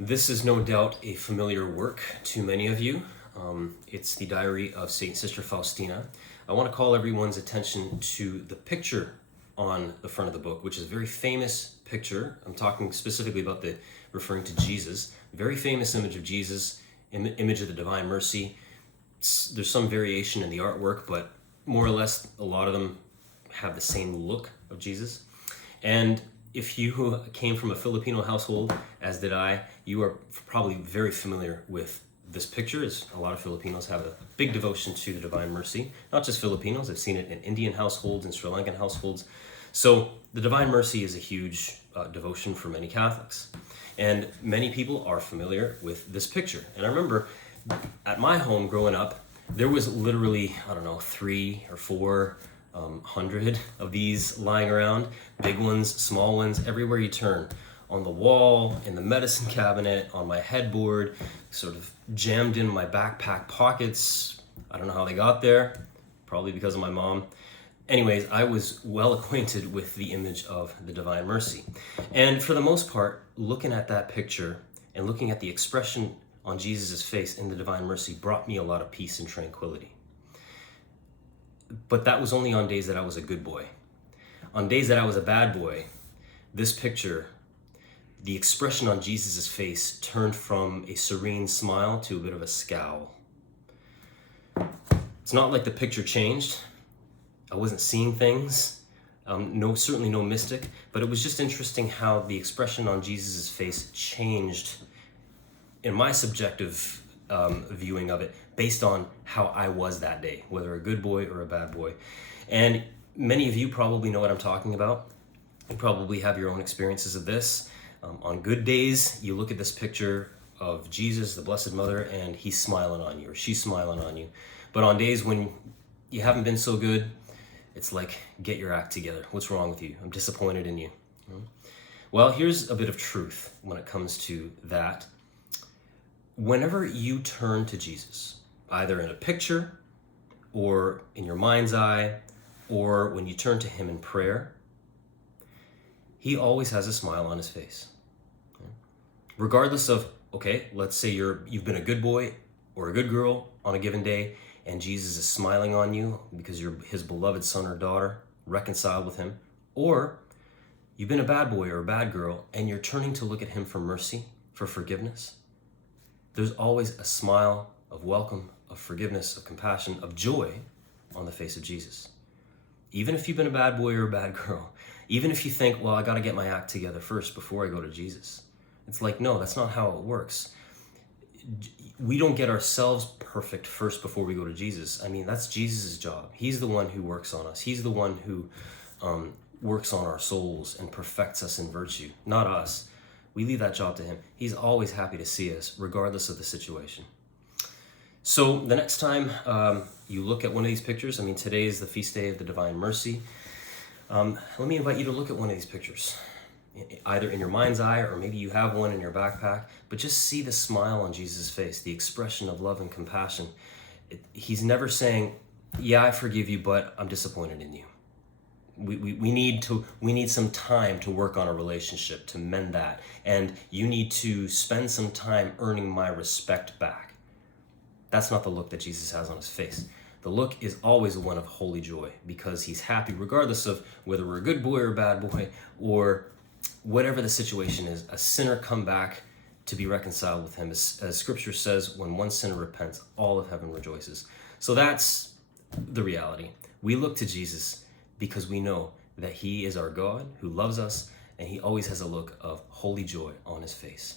This is no doubt a familiar work to many of you. It's the Diary of St. Sister Faustina. I want to call everyone's attention to the picture on the front of the book, which is a very famous picture. I'm talking specifically about referring to Jesus. Very famous image of Jesus, image of the Divine Mercy. There's some variation in the artwork, but more or less a lot of them have the same look of Jesus. And if you came from a Filipino household, as did I, you are probably very familiar with this picture, as a lot of Filipinos have a big devotion to the Divine Mercy. Not just Filipinos, I've seen it in Indian households and Sri Lankan households. So the Divine Mercy is a huge devotion for many Catholics. And many people are familiar with this picture. And I remember at my home growing up, there was literally, 3 or 400 of these lying around, big ones, small ones, everywhere you turn. On the wall, in the medicine cabinet, on my headboard, sort of jammed in my backpack pockets. I don't know how they got there, probably because of my mom. Anyways, I was well acquainted with the image of the Divine Mercy. And for the most part, looking at that picture and looking at the expression on Jesus' face in the Divine Mercy brought me a lot of peace and tranquility. But that was only on days that I was a good boy. On days that I was a bad boy, this picture, the expression on Jesus' face turned from a serene smile to a bit of a scowl. It's not like the picture changed. I wasn't seeing things. Certainly no mystic, but it was just interesting how the expression on Jesus' face changed in my subjective viewing of it based on how I was that day, whether a good boy or a bad boy. And many of you probably know what I'm talking about. You probably have your own experiences of this. On good days, you look at this picture of Jesus, the Blessed Mother, and he's smiling on you or she's smiling on you. But on days when you haven't been so good, it's like, get your act together. What's wrong with you? I'm disappointed in you. Well, here's a bit of truth when it comes to that. Whenever you turn to Jesus, either in a picture or in your mind's eye, or when you turn to him in prayer, he always has a smile on his face. Regardless of, let's say you've been a good boy or a good girl on a given day, and Jesus is smiling on you because you're his beloved son or daughter, reconciled with him, or you've been a bad boy or a bad girl, and you're turning to look at him for mercy, for forgiveness. There's always a smile of welcome, of forgiveness, of compassion, of joy on the face of Jesus. Even if you've been a bad boy or a bad girl, even if you think, I got to get my act together first before I go to Jesus. It's like, no, that's not how it works. We don't get ourselves perfect first before we go to Jesus. I mean, that's Jesus' job. He's the one who works on us. He's the one who works on our souls and perfects us in virtue, not us. We leave that job to him. He's always happy to see us, regardless of the situation. So the next time you look at one of these pictures, today is the feast day of the Divine Mercy. Let me invite you to look at one of these pictures, either in your mind's eye or maybe you have one in your backpack, but just see the smile on Jesus' face, the expression of love and compassion. He's never saying, yeah, I forgive you, but I'm disappointed in you. We need some time to work on a relationship, to mend that. And you need to spend some time earning my respect back. That's not the look that Jesus has on his face. The look is always one of holy joy because he's happy regardless of whether we're a good boy or a bad boy or whatever the situation is. A sinner come back to be reconciled with him. As scripture says, when one sinner repents, all of heaven rejoices. So that's the reality. We look to Jesus because we know that he is our God who loves us, and he always has a look of holy joy on his face.